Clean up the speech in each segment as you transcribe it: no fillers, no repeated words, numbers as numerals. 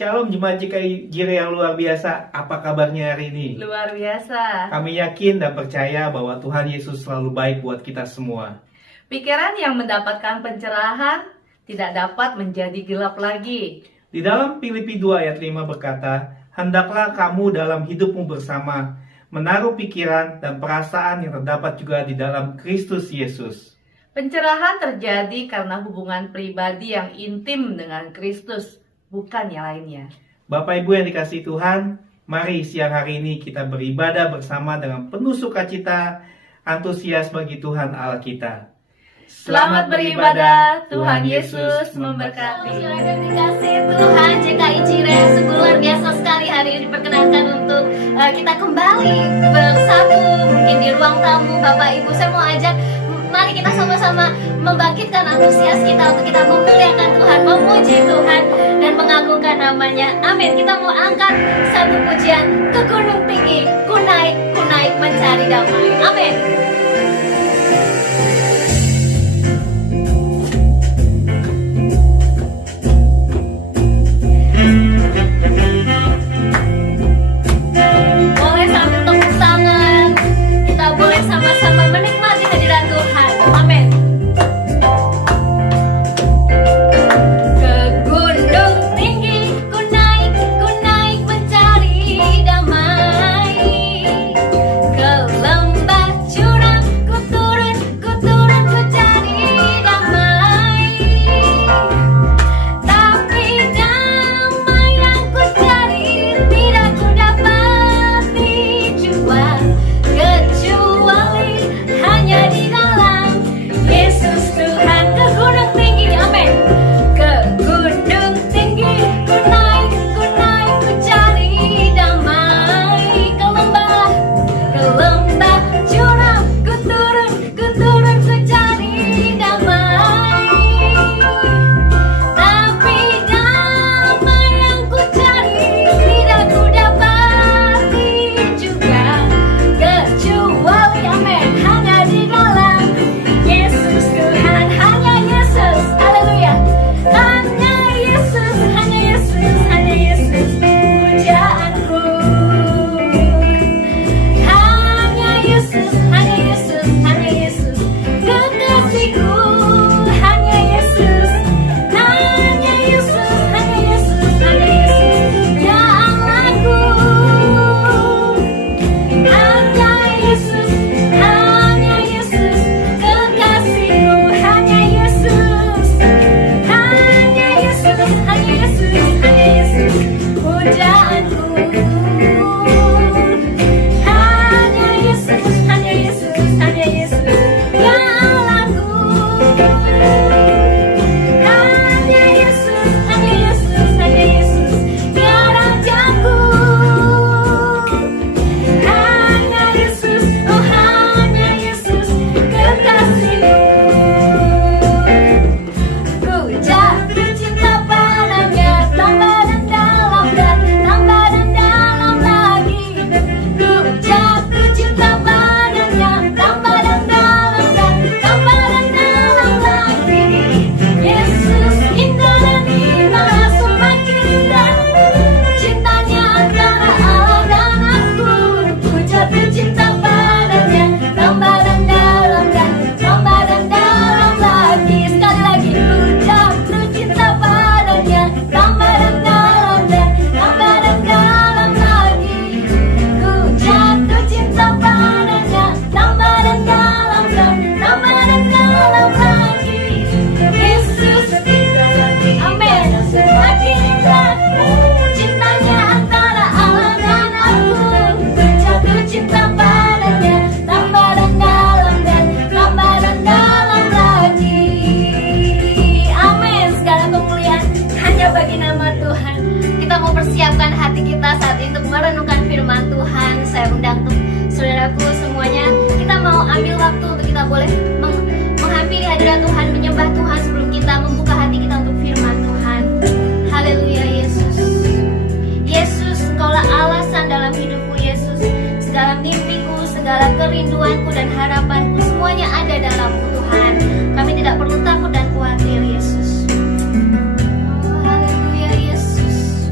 Shalom Jemaat GKI Jire yang luar biasa. Apa kabarnya hari ini? Luar biasa. Kami yakin dan percaya bahwa Tuhan Yesus selalu baik buat kita semua. Pikiran yang mendapatkan pencerahan tidak dapat menjadi gelap lagi. Di dalam Filipi 2 ayat 5 berkata, hendaklah kamu dalam hidupmu bersama menaruh pikiran dan perasaan yang terdapat juga di dalam Kristus Yesus. Pencerahan terjadi karena hubungan pribadi yang intim dengan Kristus, bukan yang lainnya. Bapak Ibu yang dikasihi Tuhan, mari siang hari ini kita beribadah bersama dengan penuh sukacita, antusias bagi Tuhan Allah kita. Selamat beribadah, Tuhan Yesus memberkati. Saudara yang dikasih Tuhan, GKI Jire, sungguh luar biasa sekali hari ini diperkenankan untuk kita kembali bersatu mungkin di ruang tamu. Bapak Ibu, saya mau ajak, mari kita sama-sama membangkitkan antusias kita untuk kita memuliakan Tuhan, memuji Tuhan dan mengagungkan namanya. Amin. Kita mau angkat satu pujian ke gunung tinggi, ku naik mencari damai. Amin. Boleh sambil tepuk tangan, kita boleh sama-sama menikmati hadirat Tuhan. Amin. Ke gunung tinggi, ku naik mencari damai. Ke lembah curam, ku turun ku cari damai. Tapi damai yang ku cari tidak ku dapati jua, kecuali hanya di dalam Yesus Tuhan. Ke gunung tinggi, amin. Ke gunung tinggi, ku naik mencari damai. Ke lembah curam, ku turun ku cari damai. Tapi damai yang ku cari tidak ku dapati juga, kecuali amin, hanya di dalam Yesus Tuhan. Hanya Yesus, haleluya. Hanya Yesus, pujaanku. Hanya Yesus, kekasihku. Hanya Yesus, ya Allahku. Hanya Yesus, kekasihku. Hanya Yesus, pujaanku. Hanya Yesus, ya Allahku. Hanya Yesus, ya Rajaku. Hanya Yesus, oh hanya Yesus, kekasihku. Ku jatuh cinta padanya, tambah dan dalam lagi. Ku jatuh cinta padanya, tambah dan dalam lagi. Yesus indah dan indah, semakin indah cintanya antara Allah dan aku. Ku jatuh cinta padanya, tambah dan dalam lagi. Sekali lagi, ku jatuh cinta padanya, tambah dan dalam lagi. Ku jatuh cinta padanya, tambah dan dalam lagi. Yesus, amin, semakin indah cintanya antara Allah dan aku. Ku jatuh cinta padanya, tambah dan dalam lagi. Amin. Segala kemuliaan hanya bagi nama Tuhan. Kita mau persiapkan hati kita saat ini untuk merenungkan firman Tuhan. Saya undang untuk saudaraku semuanya, kita mau ambil waktu untuk kita boleh menghampiri hadirat Tuhan, menyembah Tuhan sebelum kita membuka hati kita untuk firman Tuhan. Haleluya. Yesus, Engkaulah alasan dalam hidupku. Yesus, segala mimpiku, segala kerinduanku dan harapanku, semuanya ada dalam-Mu Tuhan. Kami tidak perlu takut dan khawatir, Yesus. Oh, haleluya, Yesus.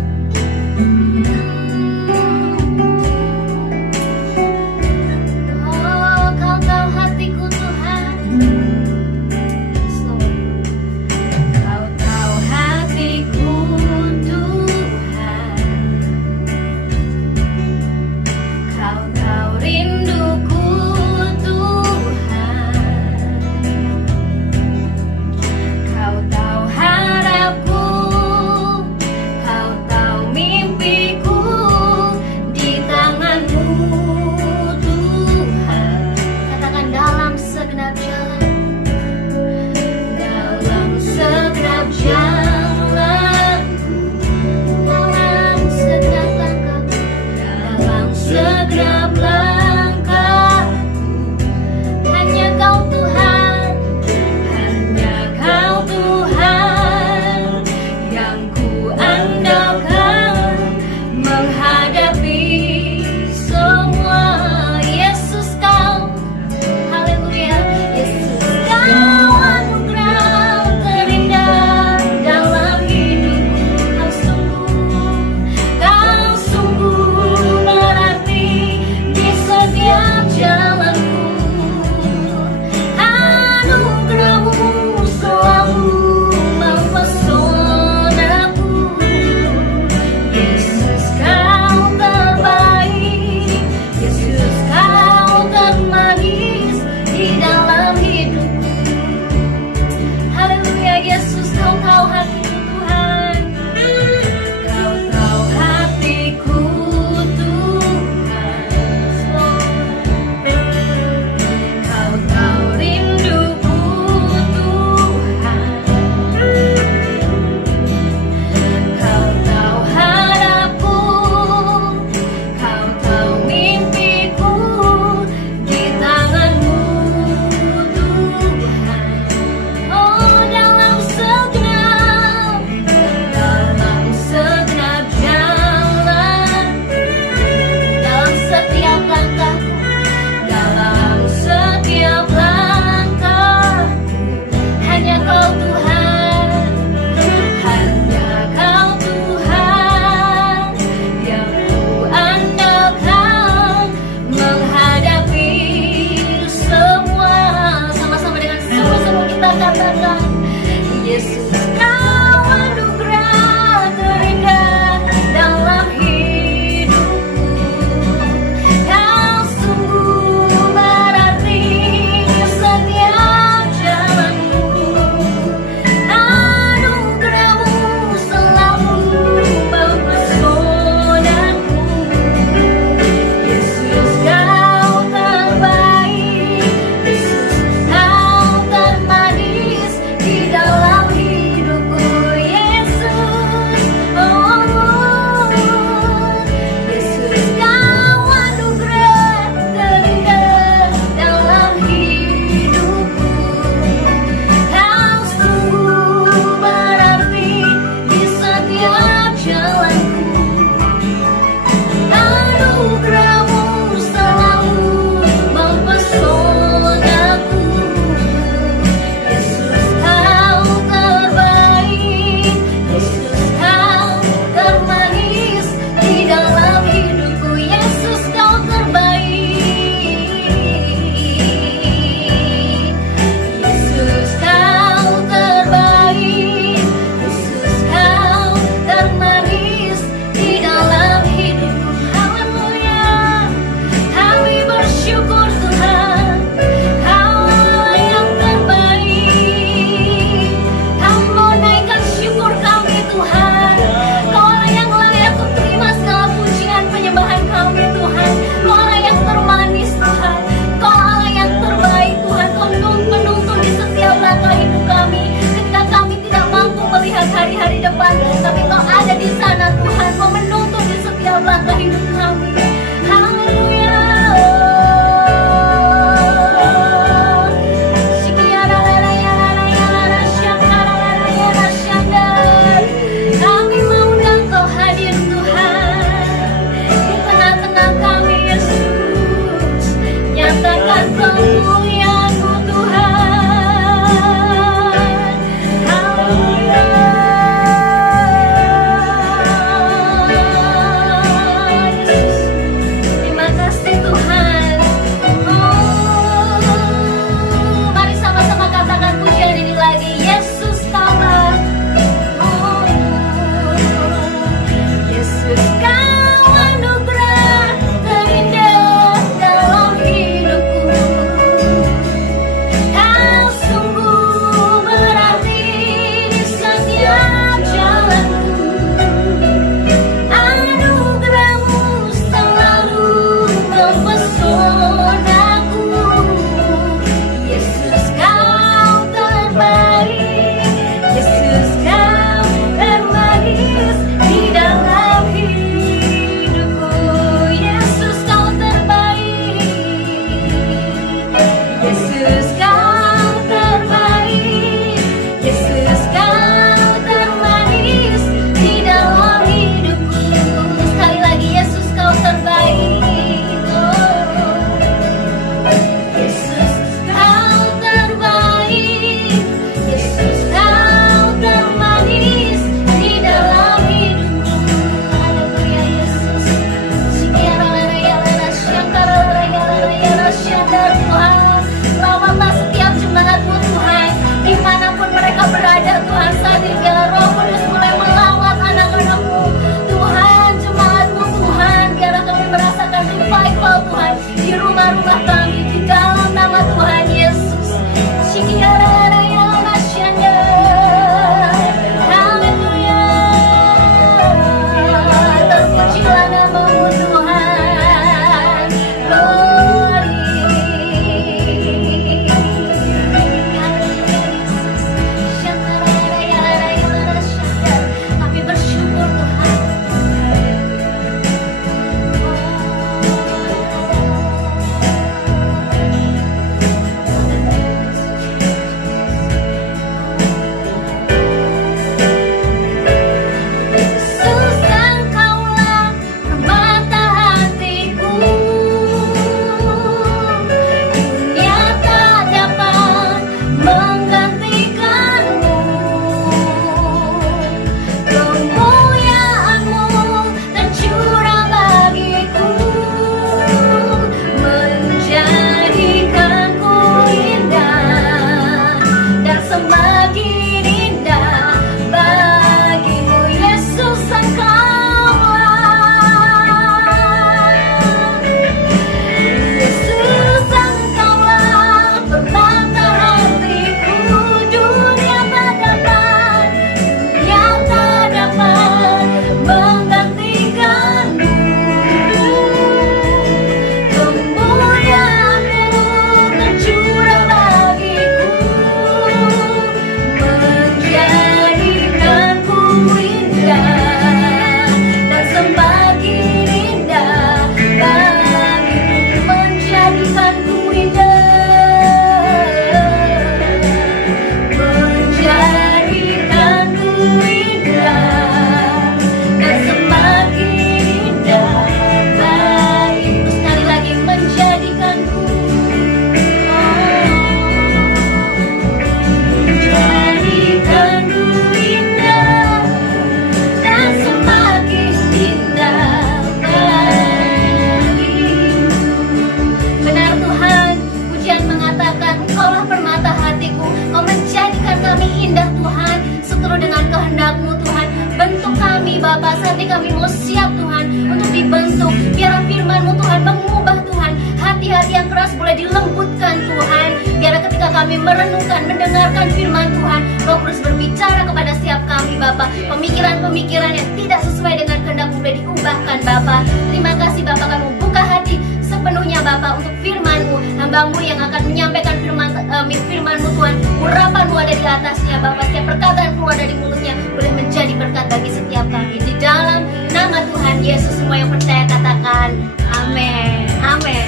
merenungkan, mendengarkan firman Tuhan. Roh Kudus berbicara kepada setiap kami Bapa. Pemikiran-pemikiran yang tidak sesuai dengan kehendak-Mu boleh diubahkan Bapa. Terima kasih Bapa, kamu buka hati sepenuhnya Bapa untuk firman-Mu. Hamba-Mu yang akan menyampaikan firman-Mu Tuhan, urapan-Mu ada di atasnya Bapa. Setiap perkataan keluar dari mulutnya boleh menjadi berkat bagi setiap kami. Di dalam nama Tuhan Yesus, semua yang percaya katakan amin. Amin.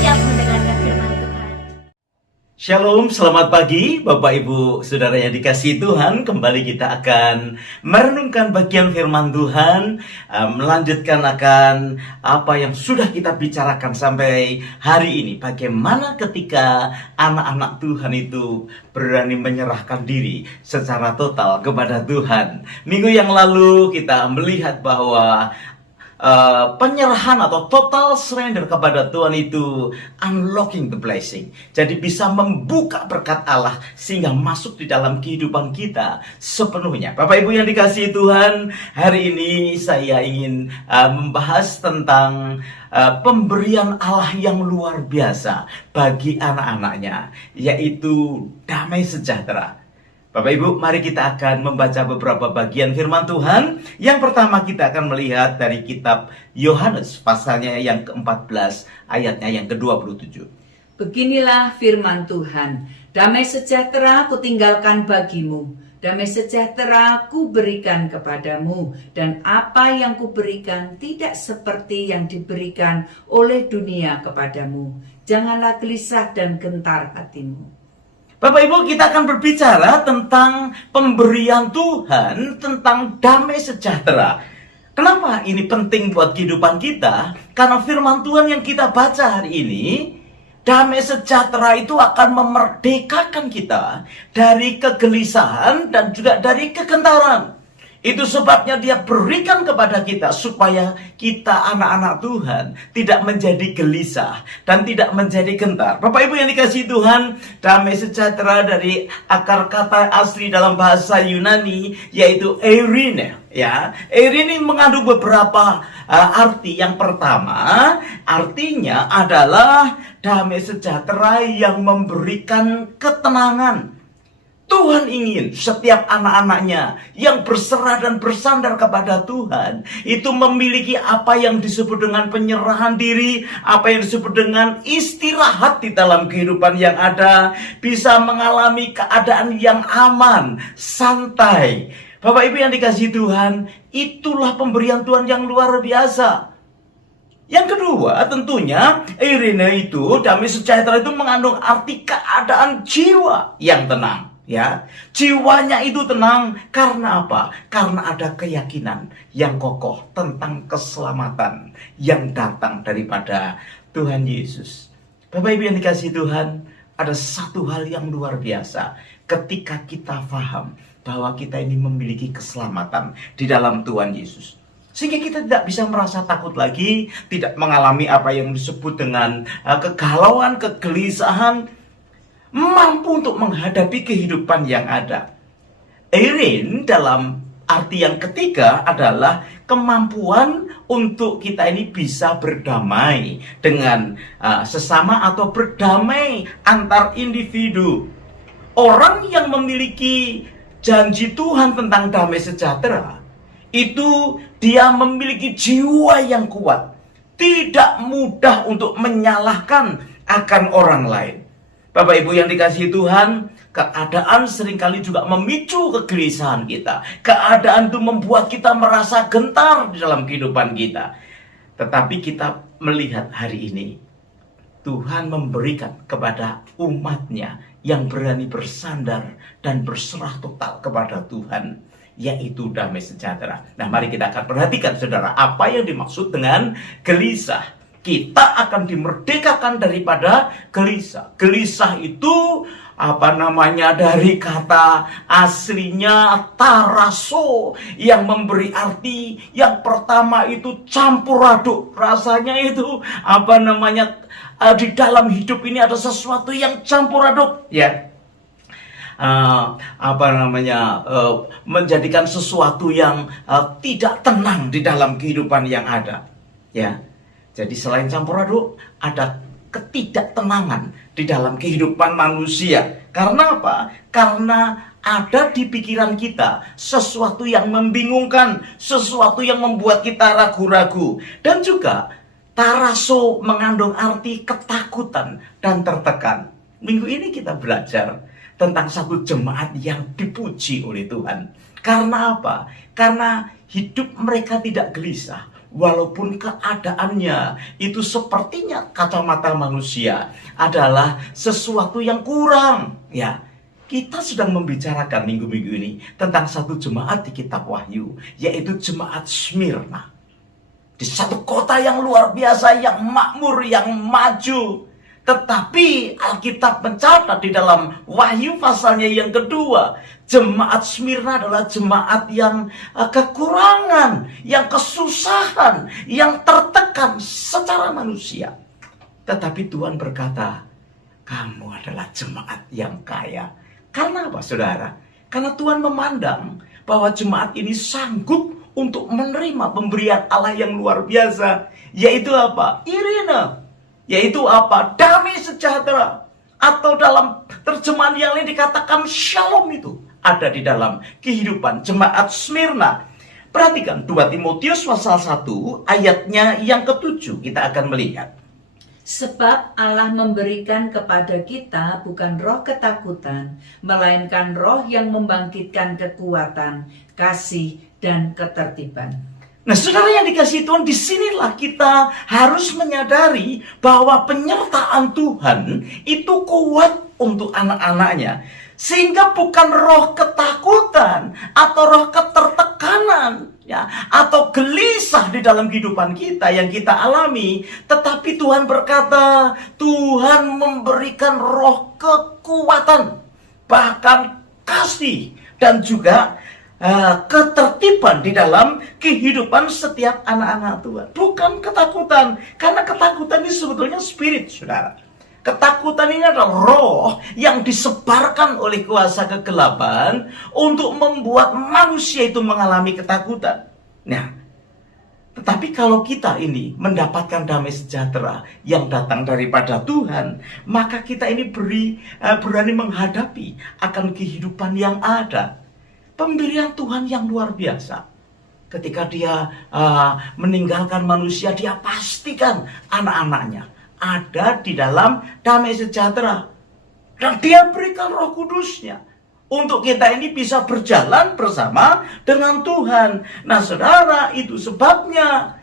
Siap mendengarkan firman Tuhan. Shalom, selamat pagi Bapak Ibu Saudara yang dikasihi Tuhan. Kembali kita akan merenungkan bagian firman Tuhan, melanjutkan akan apa yang sudah kita bicarakan sampai hari ini. Bagaimana ketika anak-anak Tuhan itu berani menyerahkan diri secara total kepada Tuhan. Minggu yang lalu kita melihat bahwa penyerahan atau total surrender kepada Tuhan itu unlocking the blessing. Jadi bisa membuka berkat Allah sehingga masuk di dalam kehidupan kita sepenuhnya. Bapak Ibu yang dikasihi Tuhan, hari ini saya ingin membahas tentang pemberian Allah yang luar biasa bagi anak-anaknya, yaitu damai sejahtera. Bapak Ibu, mari kita akan membaca beberapa bagian firman Tuhan. Yang pertama kita akan melihat dari kitab Yohanes, pasalnya yang ke-14, ayatnya yang ke-27. Beginilah firman Tuhan, damai sejahtera kutinggalkan bagimu, damai sejahtera kuberikan kepadamu, dan apa yang kuberikan tidak seperti yang diberikan oleh dunia kepadamu. Janganlah gelisah dan gentar hatimu. Bapak Ibu, kita akan berbicara tentang pemberian Tuhan, tentang damai sejahtera. Kenapa ini penting buat kehidupan kita? Karena firman Tuhan yang kita baca hari ini, damai sejahtera itu akan memerdekakan kita dari kegelisahan dan juga dari kegentaran. Itu sebabnya Dia berikan kepada kita supaya kita anak-anak Tuhan tidak menjadi gelisah dan tidak menjadi gentar. Bapak Ibu yang dikasihi Tuhan, damai sejahtera dari akar kata asli dalam bahasa Yunani yaitu eirene. Ya, eirene mengandung beberapa arti. Yang pertama, artinya adalah damai sejahtera yang memberikan ketenangan. Tuhan ingin setiap anak-anaknya yang berserah dan bersandar kepada Tuhan itu memiliki apa yang disebut dengan penyerahan diri, apa yang disebut dengan istirahat di dalam kehidupan yang ada, bisa mengalami keadaan yang aman, santai. Bapak Ibu yang dikasihi Tuhan, itulah pemberian Tuhan yang luar biasa. Yang kedua, tentunya eirene itu, damai sejahtera itu mengandung arti keadaan jiwa yang tenang. Ya, jiwanya itu tenang karena apa? Karena ada keyakinan yang kokoh tentang keselamatan yang datang daripada Tuhan Yesus. Bapak Ibu yang dikasihi Tuhan, ada satu hal yang luar biasa ketika kita paham bahwa kita ini memiliki keselamatan di dalam Tuhan Yesus. Sehingga kita tidak bisa merasa takut lagi, tidak mengalami apa yang disebut dengan kegalauan, kegelisahan, mampu untuk menghadapi kehidupan yang ada. Eirene dalam arti yang ketiga adalah kemampuan untuk kita ini bisa berdamai dengan sesama atau berdamai antar individu. Orang yang memiliki janji Tuhan tentang damai sejahtera, itu dia memiliki jiwa yang kuat, tidak mudah untuk menyalahkan akan orang lain. Bapak Ibu yang dikasihi Tuhan, keadaan seringkali juga memicu kegelisahan kita. Keadaan itu membuat kita merasa gentar di dalam kehidupan kita. Tetapi kita melihat hari ini, Tuhan memberikan kepada umatnya yang berani bersandar dan berserah total kepada Tuhan, yaitu damai sejahtera. Nah, mari kita akan perhatikan saudara, apa yang dimaksud dengan gelisah. Kita akan dimerdekakan daripada gelisah. Gelisah itu dari kata aslinya taraso yang memberi arti yang pertama itu campur aduk. Rasanya itu di dalam hidup ini ada sesuatu yang campur aduk, ya. Menjadikan sesuatu yang tidak tenang di dalam kehidupan yang ada, ya. Jadi selain campur aduk, ada ketidaktenangan di dalam kehidupan manusia. Karena apa? Karena ada di pikiran kita sesuatu yang membingungkan, sesuatu yang membuat kita ragu-ragu. Dan juga taraso mengandung arti ketakutan dan tertekan. Minggu ini kita belajar tentang satu jemaat yang dipuji oleh Tuhan. Karena apa? Karena hidup mereka tidak gelisah. Walaupun keadaannya itu sepertinya kacamata manusia adalah sesuatu yang kurang. Ya, kita sedang membicarakan minggu-minggu ini tentang satu jemaat di kitab Wahyu, yaitu jemaat Smyrna. Di satu kota yang luar biasa, yang makmur, yang maju. Tetapi Alkitab mencatat di dalam Wahyu pasalnya yang kedua, jemaat Smyrna adalah jemaat yang kekurangan, yang kesusahan, yang tertekan secara manusia. Tetapi Tuhan berkata, kamu adalah jemaat yang kaya. Karena apa, saudara? Karena Tuhan memandang bahwa jemaat ini sanggup untuk menerima pemberian Allah yang luar biasa. Yaitu apa? Irina. Yaitu apa? Damai sejahtera. Atau dalam terjemahan yang lain dikatakan shalom itu ada di dalam kehidupan jemaat Smyrna. Perhatikan 2 Timotius pasal 1 ayatnya yang ke-7. Kita akan melihat. Sebab Allah memberikan kepada kita bukan roh ketakutan, melainkan roh yang membangkitkan kekuatan, kasih, dan ketertiban. Nah, saudara yang dikasihi Tuhan, disinilah kita harus menyadari bahwa penyertaan Tuhan itu kuat untuk anak-anaknya. Sehingga bukan roh ketakutan atau roh ketertekanan, ya, atau gelisah di dalam kehidupan kita yang kita alami. Tetapi Tuhan berkata, Tuhan memberikan roh kekuatan, bahkan kasih, dan juga ketertiban di dalam kehidupan setiap anak-anak Tuhan. Bukan ketakutan, karena ketakutan ini sebetulnya spirit, saudara. Ketakutan ini adalah roh yang disebarkan oleh kuasa kegelapan untuk membuat manusia itu mengalami ketakutan. Nah, tetapi kalau kita ini mendapatkan damai sejahtera yang datang daripada Tuhan, maka kita ini berani menghadapi akan kehidupan yang ada. Pemberian Tuhan yang luar biasa. Ketika dia meninggalkan manusia, dia pastikan anak-anaknya ada di dalam damai sejahtera. Dan dia berikan Roh Kudusnya untuk kita ini bisa berjalan bersama dengan Tuhan. Nah, saudara, itu sebabnya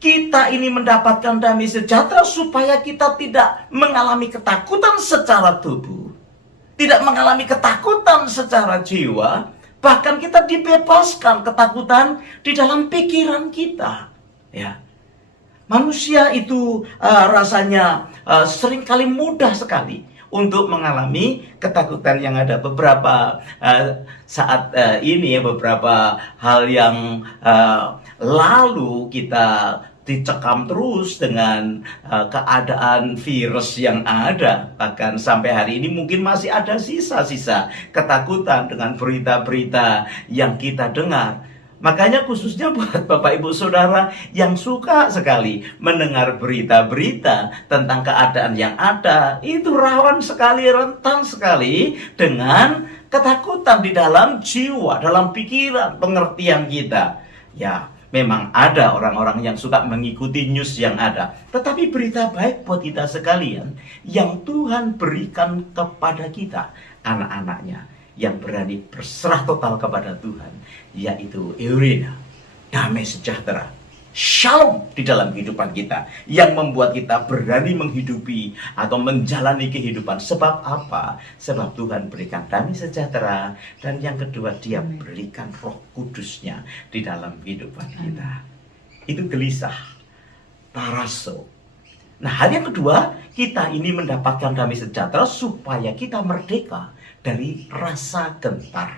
kita ini mendapatkan damai sejahtera supaya kita tidak mengalami ketakutan secara tubuh, tidak mengalami ketakutan secara jiwa. Bahkan kita dibebaskan ketakutan di dalam pikiran kita. Ya, manusia itu rasanya seringkali mudah sekali untuk mengalami ketakutan yang ada. Beberapa saat ini ya, beberapa hal yang lalu kita dicekam terus dengan keadaan virus yang ada. Bahkan sampai hari ini mungkin masih ada sisa-sisa ketakutan dengan berita-berita yang kita dengar. Makanya khususnya buat Bapak Ibu Saudara yang suka sekali mendengar berita-berita tentang keadaan yang ada, itu rawan sekali, rentan sekali dengan ketakutan di dalam jiwa, dalam pikiran, pengertian kita. Ya, memang ada orang-orang yang suka mengikuti news yang ada. Tetapi berita baik buat kita sekalian yang Tuhan berikan kepada kita, anak-anaknya yang berani berserah total kepada Tuhan, yaitu Eurina, damai sejahtera, shalom di dalam kehidupan kita, yang membuat kita berani menghidupi atau menjalani kehidupan. Sebab apa? Sebab Tuhan berikan damai sejahtera, dan yang kedua, dia berikan Roh Kudusnya di dalam kehidupan kita. Itu gelisah, taraso. Nah, hal yang kedua, kita ini mendapatkan damai sejahtera supaya kita merdeka dari rasa gentar.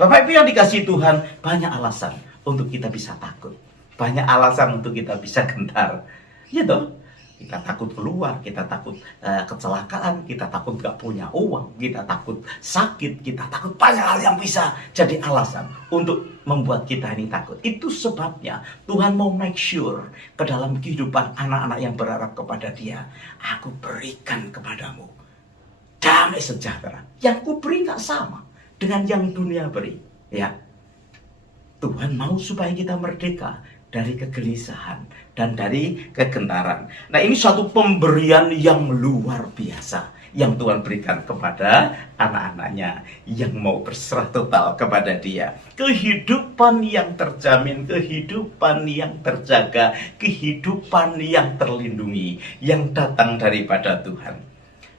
Bapak Ibu yang dikasihi Tuhan, banyak alasan untuk kita bisa takut. Banyak alasan untuk kita bisa gentar. Ya toh? Kita takut keluar, kita takut kecelakaan, kita takut gak punya uang, kita takut sakit, kita takut banyak hal yang bisa jadi alasan untuk membuat kita ini takut. Itu sebabnya Tuhan mau make sure ke dalam kehidupan anak-anak yang berharap kepada Dia, aku berikan kepadamu damai sejahtera yang kuberikan sama dengan yang dunia beri. Ya, Tuhan mau supaya kita merdeka dari kegelisahan dan dari kegentaran. Nah, ini suatu pemberian yang luar biasa yang Tuhan berikan kepada anak-anaknya yang mau berserah total kepada Dia. Kehidupan yang terjamin, kehidupan yang terjaga, kehidupan yang terlindungi, yang datang daripada Tuhan.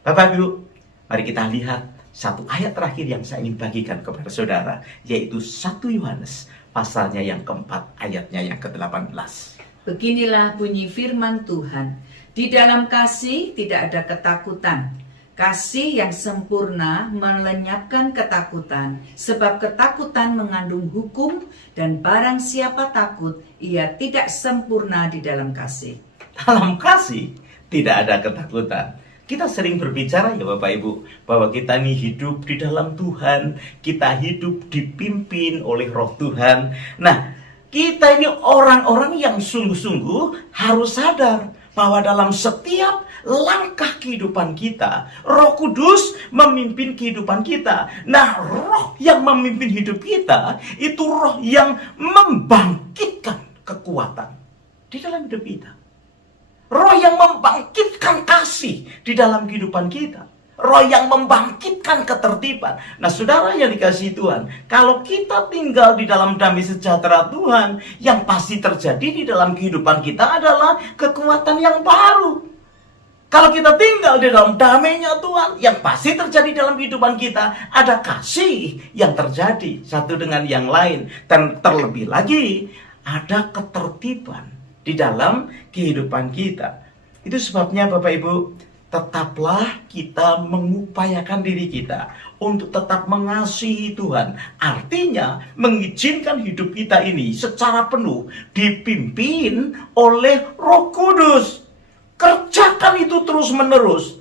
Bapak Ibu, mari kita lihat satu ayat terakhir yang saya ingin bagikan kepada saudara, yaitu 1 Yohanes pasalnya yang keempat, ayatnya yang ke-18. Beginilah bunyi firman Tuhan. Di dalam kasih tidak ada ketakutan. Kasih yang sempurna melenyapkan ketakutan, sebab ketakutan mengandung hukum, dan barang siapa takut, ia tidak sempurna di dalam kasih. Dalam kasih tidak ada ketakutan. Kita sering berbicara ya Bapak Ibu, bahwa kita ini hidup di dalam Tuhan, kita hidup dipimpin oleh Roh Tuhan. Nah, kita ini orang-orang yang sungguh-sungguh harus sadar bahwa dalam setiap langkah kehidupan kita, Roh Kudus memimpin kehidupan kita. Nah, roh yang memimpin hidup kita, itu roh yang membangkitkan kekuatan di dalam hidup kita. Roh yang membangkitkan kasih di dalam kehidupan kita. Roh yang membangkitkan ketertiban. Nah, saudara yang dikasihi Tuhan, kalau kita tinggal di dalam damai sejahtera Tuhan, yang pasti terjadi di dalam kehidupan kita adalah kekuatan yang baru. Kalau kita tinggal di dalam damainya Tuhan, yang pasti terjadi dalam kehidupan kita, ada kasih yang terjadi satu dengan yang lain. Dan terlebih lagi, ada ketertiban di dalam kehidupan kita. Itu sebabnya Bapak Ibu, tetaplah kita mengupayakan diri kita untuk tetap mengasihi Tuhan. Artinya mengizinkan hidup kita ini secara penuh dipimpin oleh Roh Kudus. Kerjakan itu terus menerus.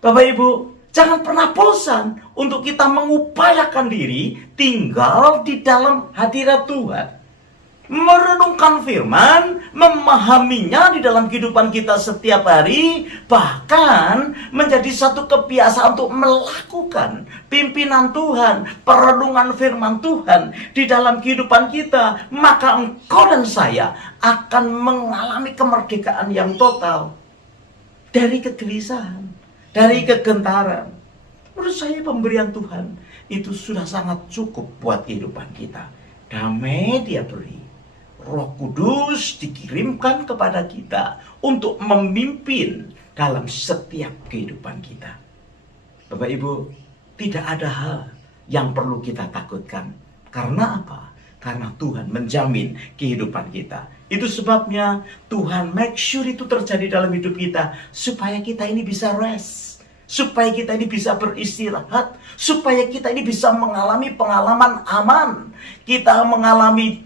Bapak Ibu, jangan pernah bosan untuk kita mengupayakan diri tinggal di dalam hadirat Tuhan. Merenungkan firman, memahaminya di dalam kehidupan kita setiap hari, bahkan menjadi satu kebiasaan untuk melakukan pimpinan Tuhan, perenungan firman Tuhan di dalam kehidupan kita, maka engkau dan saya akan mengalami kemerdekaan yang total dari kegelisahan, dari kegentaran. Menurut saya pemberian Tuhan itu sudah sangat cukup buat kehidupan kita. Damai Dia beri. Roh Kudus dikirimkan kepada kita untuk memimpin dalam setiap kehidupan kita. Bapak Ibu, tidak ada hal yang perlu kita takutkan. Karena apa? Karena Tuhan menjamin kehidupan kita. Itu sebabnya Tuhan make sure itu terjadi dalam hidup kita, supaya kita ini bisa rest, supaya kita ini bisa beristirahat, supaya kita ini bisa mengalami pengalaman aman. Kita mengalami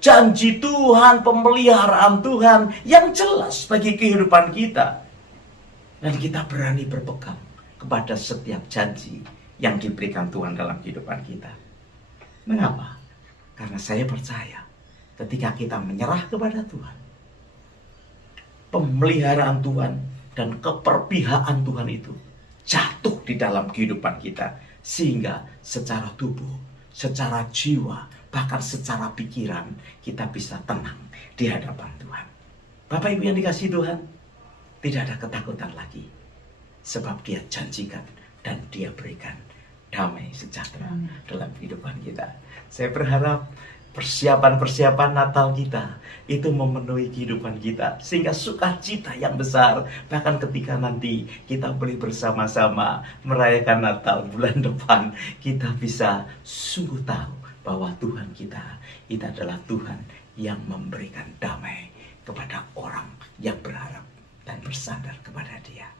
janji Tuhan, pemeliharaan Tuhan yang jelas bagi kehidupan kita. Dan kita berani berpegang kepada setiap janji yang diberikan Tuhan dalam kehidupan kita. Mengapa? Karena saya percaya ketika kita menyerah kepada Tuhan, pemeliharaan Tuhan dan keperpihakan Tuhan itu jatuh di dalam kehidupan kita, sehingga secara tubuh, secara jiwa, bahkan secara pikiran kita bisa tenang di hadapan Tuhan. Bapak Ibu yang dikasihi Tuhan, tidak ada ketakutan lagi, sebab Dia janjikan dan Dia berikan damai sejahtera dalam kehidupan kita. Saya berharap persiapan-persiapan Natal kita itu memenuhi kehidupan kita, sehingga sukacita yang besar, bahkan ketika nanti kita boleh bersama-sama merayakan Natal bulan depan, kita bisa sungguh tahu bahwa Tuhan kita itu adalah Tuhan yang memberikan damai kepada orang yang berharap dan bersandar kepada Dia.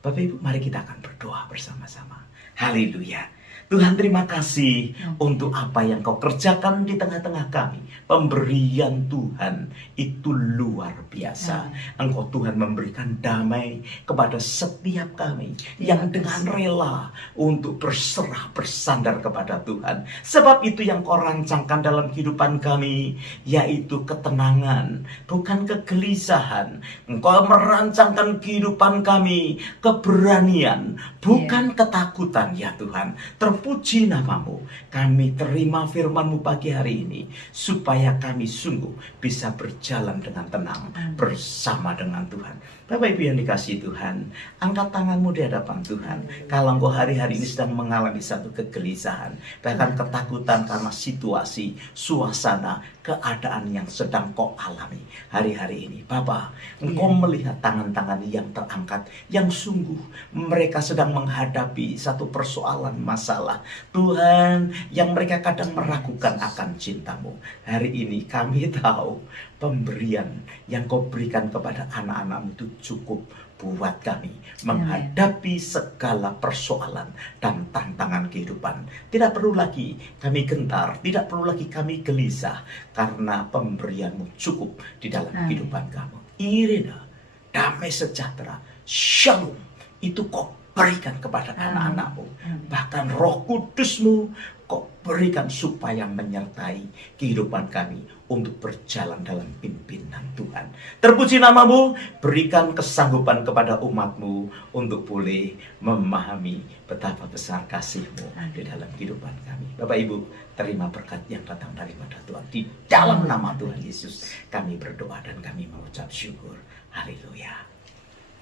Bapak Ibu, mari kita akan berdoa bersama-sama. Haleluya. Tuhan, terima kasih untuk apa yang Kau kerjakan di tengah-tengah kami. Pemberian Tuhan itu luar biasa. Engkau Tuhan memberikan damai kepada setiap kami yang dengan rela untuk berserah bersandar kepada Tuhan. Sebab itu yang Kau rancangkan dalam kehidupan kami, yaitu ketenangan, bukan kegelisahan. Engkau merancangkan kehidupan kami, keberanian, bukan ketakutan ya Tuhan. Terpuji namamu. Kami terima firman-Mu pagi hari ini, supaya kami sungguh bisa berjalan dengan tenang bersama dengan Tuhan. Bapak Ibu yang dikasihi Tuhan, angkat tanganmu di hadapan Tuhan. Kalau engkau hari-hari ini sedang mengalami satu kegelisahan, bahkan ketakutan karena situasi, suasana, keadaan yang sedang kau alami hari-hari ini. Bapak, engkau melihat tangan-tangan yang terangkat, yang sungguh mereka sedang menghadapi satu persoalan masalah. Tuhan, yang mereka kadang meragukan akan cinta-Mu. Hari ini kami tahu pemberian yang Kau berikan kepada anak-anak-Mu itu cukup buat kami menghadapi segala persoalan dan tantangan kehidupan. Tidak perlu lagi kami gentar, tidak perlu lagi kami gelisah, karena pemberian-Mu cukup di dalam kehidupan kami. Irina, damai sejahtera, shalom, itu Kau berikan kepada anak-anak-Mu. Bahkan Roh Kudus-Mu Kau berikan supaya menyertai kehidupan kami untuk berjalan dalam pimpinan Tuhan. Terpuji namamu, berikan kesanggupan kepada umat-Mu untuk boleh memahami betapa besar kasih-Mu di dalam kehidupan kami. Bapak Ibu, terima berkat yang datang daripada Tuhan. Di dalam nama Tuhan Yesus kami berdoa dan kami mengucap syukur. Haleluya.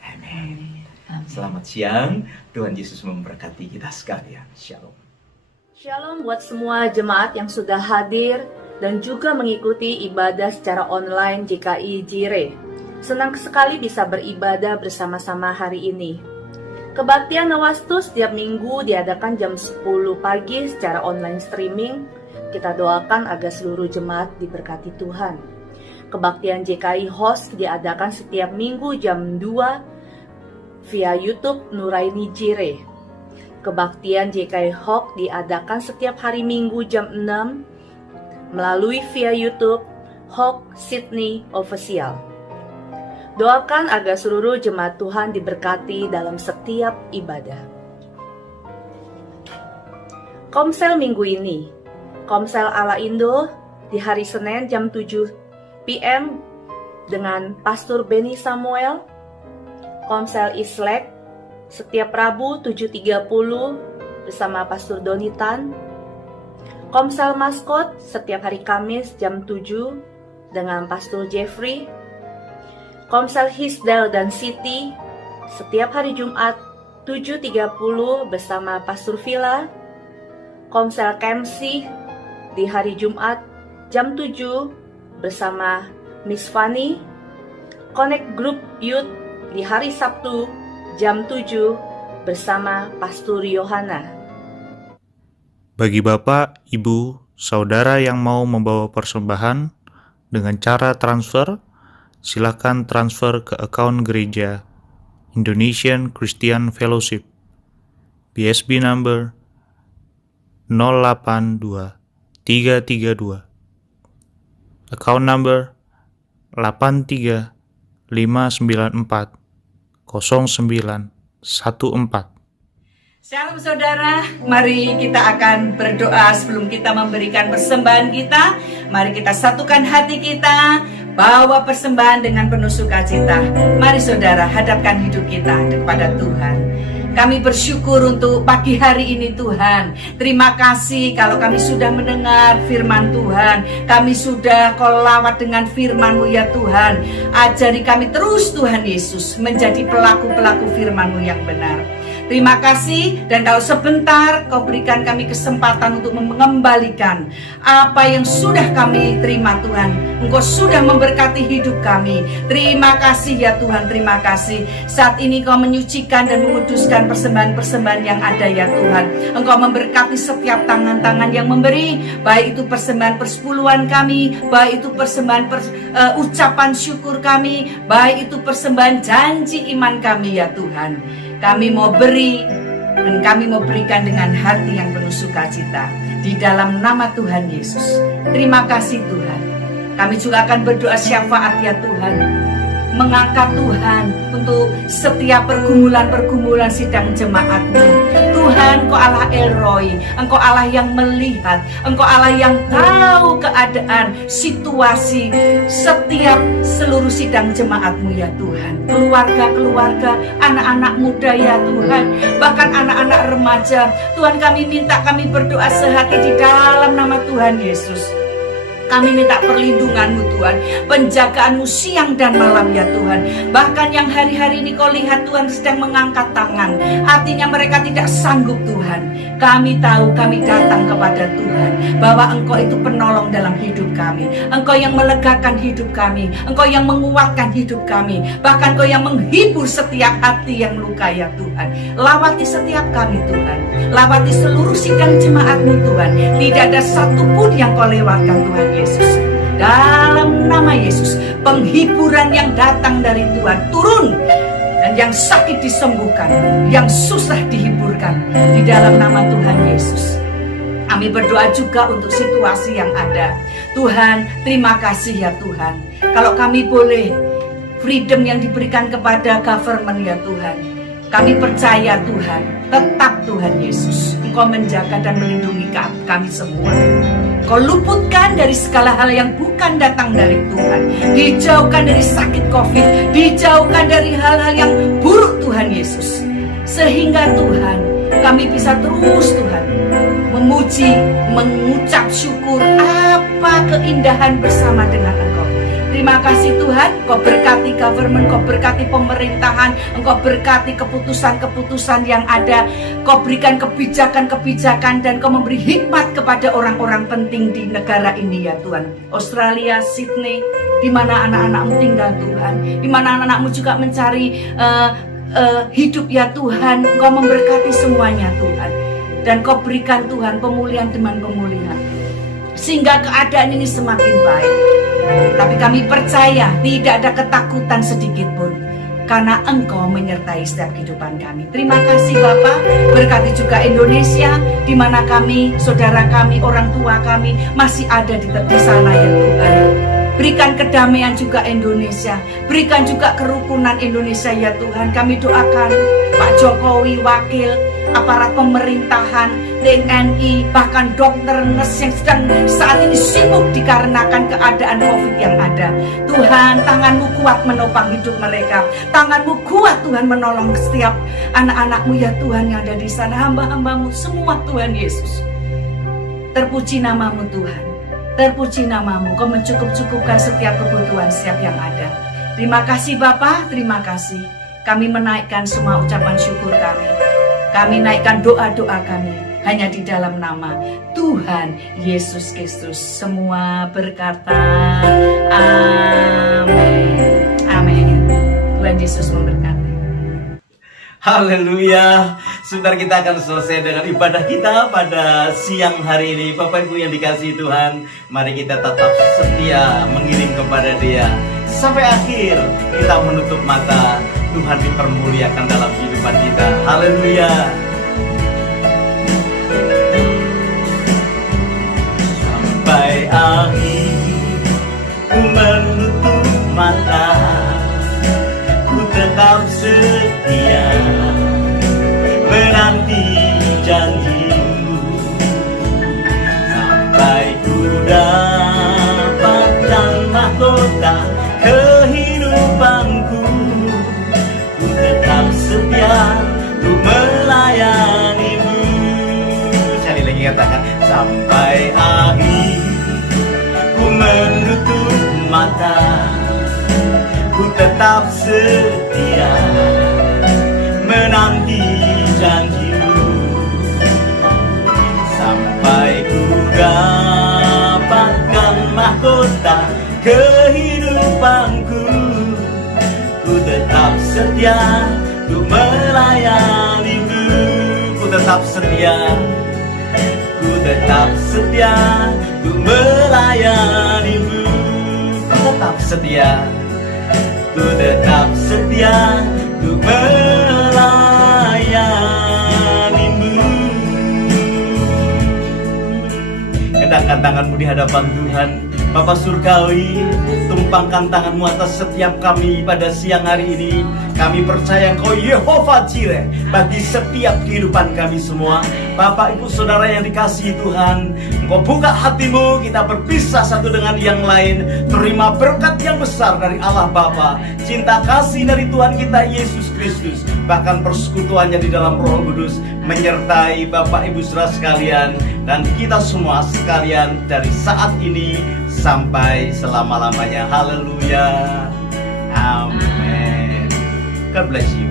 Amin. Selamat siang, Tuhan Yesus memberkati kita sekalian. Shalom. Shalom buat semua jemaat yang sudah hadir dan juga mengikuti ibadah secara online GKI Jire. Senang sekali bisa beribadah bersama-sama hari ini. Kebaktian Nawastu setiap minggu diadakan jam 10 pagi secara online streaming. Kita doakan agar seluruh jemaat diberkati Tuhan. Kebaktian GKI Host diadakan setiap minggu jam 2 via YouTube Nuraini Jire. Kebaktian JKI Hawk diadakan setiap hari Minggu jam 6 melalui via YouTube Hawk Sydney Official. Doakan agar seluruh jemaat Tuhan diberkati dalam setiap ibadah. Komsel minggu ini, Komsel ala Indo di hari Senin jam 7 PM dengan Pastor Benny Samuel. Komsel Islek setiap Rabu 7.30 bersama Pastor Donitan. Komsel Maskot setiap hari Kamis jam 7 dengan Pastor Jeffrey. Komsel Hisdal dan Siti setiap hari Jumat 7.30 bersama Pastor Villa. Komsel Kemsi di hari Jumat jam 7 bersama Miss Fanny. Connect Group Youth di hari Sabtu jam 7 bersama Pastor Yohana. Bagi Bapak, Ibu, Saudara yang mau membawa persembahan dengan cara transfer, silakan transfer ke akun gereja Indonesian Christian Fellowship, BSB number 082332, account number 835940914. Shalom saudara, mari kita akan berdoa sebelum kita memberikan persembahan kita. Mari kita satukan hati kita, bawa persembahan dengan penuh sukacita. Mari saudara, hadapkan hidup kita kepada Tuhan. Kami bersyukur untuk pagi hari ini Tuhan. Terima kasih kalau kami sudah mendengar firman Tuhan. Kami sudah Kau lawat dengan firman-Mu ya Tuhan. Ajari kami terus Tuhan Yesus menjadi pelaku-pelaku firman-Mu yang benar. Terima kasih, dan kalau sebentar Kau berikan kami kesempatan untuk mengembalikan apa yang sudah kami terima Tuhan. Engkau sudah memberkati hidup kami. Terima kasih ya Tuhan, terima kasih. Saat ini Kau menyucikan dan menguduskan persembahan-persembahan yang ada ya Tuhan. Engkau memberkati setiap tangan-tangan yang memberi, baik itu persembahan persepuluhan kami, baik itu persembahan ucapan syukur kami, baik itu persembahan janji iman kami ya Tuhan. Kami mau beri Dan kami mau berikan dengan hati yang penuh sukacita di dalam nama Tuhan Yesus. Terima kasih Tuhan. Kami juga akan berdoa syafaat ya Tuhan, mengangkat Tuhan untuk setiap pergumulan-pergumulan sidang jemaat-Mu. Tuhan, Engkau Allah El-Roy, Engkau Allah yang melihat, Engkau Allah yang tahu keadaan, situasi setiap seluruh sidang jemaat-Mu ya Tuhan. Keluarga-keluarga, anak-anak muda ya Tuhan, bahkan anak-anak remaja. Tuhan, kami minta, kami berdoa sehati di dalam nama Tuhan Yesus. Kami minta perlindungan-Mu Tuhan, penjagaan-Mu siang dan malam ya Tuhan. Bahkan yang hari-hari ini Kau lihat Tuhan sedang mengangkat tangan, artinya mereka tidak sanggup Tuhan. Kami tahu, kami datang kepada Tuhan bahwa Engkau itu penolong dalam hidup kami. Engkau yang melegakan hidup kami, Engkau yang menguatkan hidup kami, bahkan Engkau yang menghibur setiap hati yang luka ya Tuhan. Lawati setiap kami Tuhan, lawati seluruh sidang jemaat-Mu Tuhan. Tidak ada satupun yang Kau lewatkan Tuhan Yesus. Dalam nama Yesus, penghiburan yang datang dari Tuhan turun, dan yang sakit disembuhkan, yang susah dihiburkan di dalam nama Tuhan Yesus. Kami berdoa juga untuk situasi yang ada. Tuhan, terima kasih ya Tuhan. Kalau kami boleh freedom yang diberikan kepada government ya Tuhan, kami percaya Tuhan, tetap Tuhan Yesus, Engkau menjaga dan melindungi kami semua. Kau luputkan dari segala hal yang bukan datang dari Tuhan. Dijauhkan dari sakit COVID, dijauhkan dari hal-hal yang buruk Tuhan Yesus. Sehingga Tuhan, kami bisa terus Tuhan memuji, mengucap syukur apa keindahan bersama dengan Engkau. Terima kasih Tuhan, Kau berkati government, Kau berkati pemerintahan, Engkau berkati keputusan-keputusan yang ada, Kau berikan kebijakan-kebijakan, dan Kau memberi hikmat kepada orang-orang penting di negara ini ya Tuhan. Australia, Sydney, di mana anak-anak-Mu tinggal Tuhan, di mana anak-anak-Mu juga mencari hidup ya Tuhan. Kau memberkati semuanya Tuhan, dan Kau berikan Tuhan pemulihan demi pemulihan, sehingga keadaan ini semakin baik. Tapi kami percaya tidak ada ketakutan sedikit pun, karena Engkau menyertai setiap kehidupan kami. Terima kasih Bapa, berkati juga Indonesia, di mana kami, saudara kami, orang tua kami masih ada di sana ya Tuhan. Berikan kedamaian juga Indonesia, berikan juga kerukunan Indonesia ya Tuhan. Kami doakan Pak Jokowi, wakil, aparat pemerintahan, TNI, bahkan dokter, nurse yang sedang saat ini sibuk dikarenakan keadaan COVID yang ada. Tuhan, tangan-Mu kuat menopang hidup mereka, tangan-Mu kuat Tuhan menolong setiap anak-anak-Mu ya Tuhan yang ada di sana, hamba-hamba-Mu semua Tuhan Yesus. Terpuji nama-Mu Tuhan, terpuji nama-Mu. Kau mencukup-cukupkan setiap kebutuhan setiap yang ada. Terima kasih Bapa, terima kasih. Kami menaikkan semua ucapan syukur kami. Kami naikkan doa-doa kami hanya di dalam nama Tuhan Yesus Kristus. Semua berkata amin. Amin. Tuhan Yesus memberkati. Haleluya. Sebentar kita akan selesai dengan ibadah kita pada siang hari ini. Bapak Ibu yang dikasihi Tuhan, mari kita tetap setia mengiring kepada Dia sampai akhir. Kita menutup mata, Tuhan dipermuliakan dalam kehidupan kita. Haleluya. Sampai akhir ku menutup mata, ku tetap setia menanti janji-Mu, sampai ku dapatkan mahkota kehidupanku. Ku tetap setia ku melayani-Mu. Sekali lagi katakan, sampai akhir ku menutup mata, ku tetap setia menanti janji-Mu, sampai ku dapatkan mahkota kehidupanku. Ku tetap setia ku melayani-Mu. Ku tetap setia, ku tetap setia ku melayani-Mu. Ku tetap setia, ku tetap setia ku melayani-Mu. Angkat tanganmu di hadapan Tuhan. Bapa Surgawi, tumpangkan tanganmu atas setiap kami pada siang hari ini. Kami percaya Engkau Yehova Jireh bagi setiap kehidupan kami semua. Bapak, Ibu, Saudara yang dikasihi Tuhan, Engkau buka hatimu, kita berpisah satu dengan yang lain. Terima berkat yang besar dari Allah Bapa, cinta kasih dari Tuhan kita Yesus Kristus, bahkan persekutuannya di dalam Roh Kudus menyertai Bapak, Ibu, Saudara sekalian, dan kita semua sekalian dari saat ini sampai selama-lamanya. Haleluya. Amin. God bless you.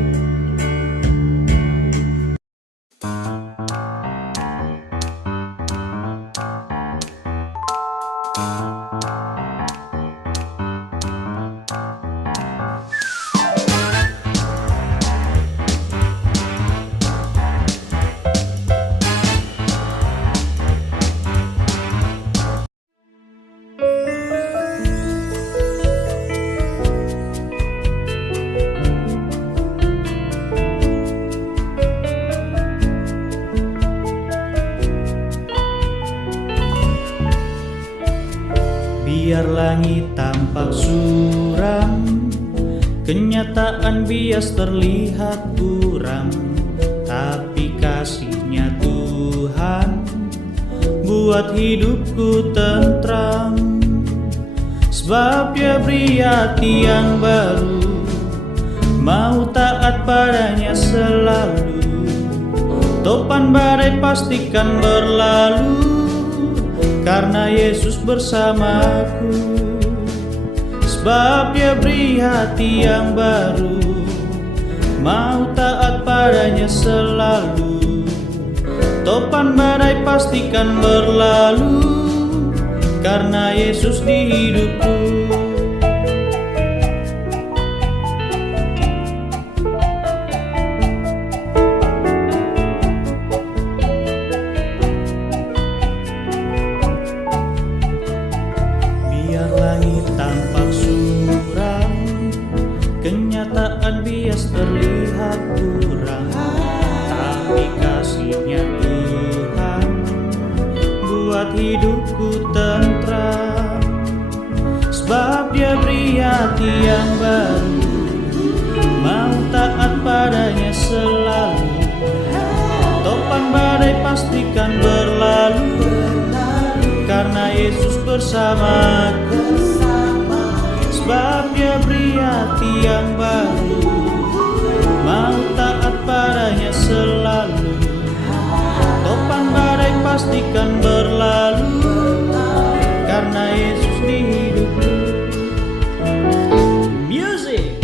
Biar langit tampak suram, kenyataan bias terlihat buram, tapi kasih-Nya Tuhan buat hidupku tentram. Sebab Dia beri hati yang baru, mau taat padanya selalu. Topan badai pastikan berlalu, karena Yesus bersamaku. Sebab Dia beri hati yang baru, mau taat padanya selalu. Topan badai pastikan berlalu, karena Yesus di hidupku. Biar langit tampak suram, kenyataan bias terlihat kurang, tapi kasih-Nya Tuhan buat hidupku tentram. Sebab Dia beri hati yang baru, mau taat padanya selalu. Topan badai pastikan berlalu, karena Yesus bersamaku. Sebab Dia beri hati yang baru, mau taat padanya selalu. Topan badai pastikan berlalu, karena Yesus di hidupku. Music.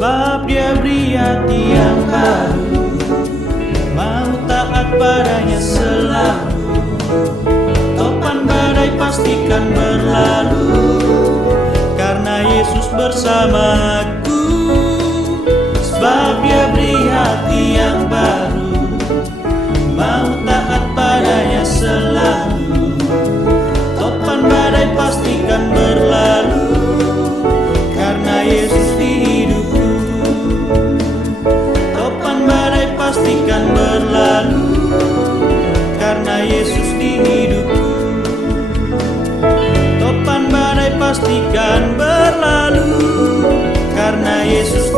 Sebab Dia beri hati yang baru, mau taat padanya selalu. Topan badai pastikan berlalu, karena Yesus bersamaku. Sebab Dia beri hati yang baru, mau taat padanya selalu. Topan badai pastikan berlalu, karena Yesus di hidupku. Topan badai pastikan berlalu, karena Yesus di hidupku. Topan badai pastikan berlalu, karena Yesus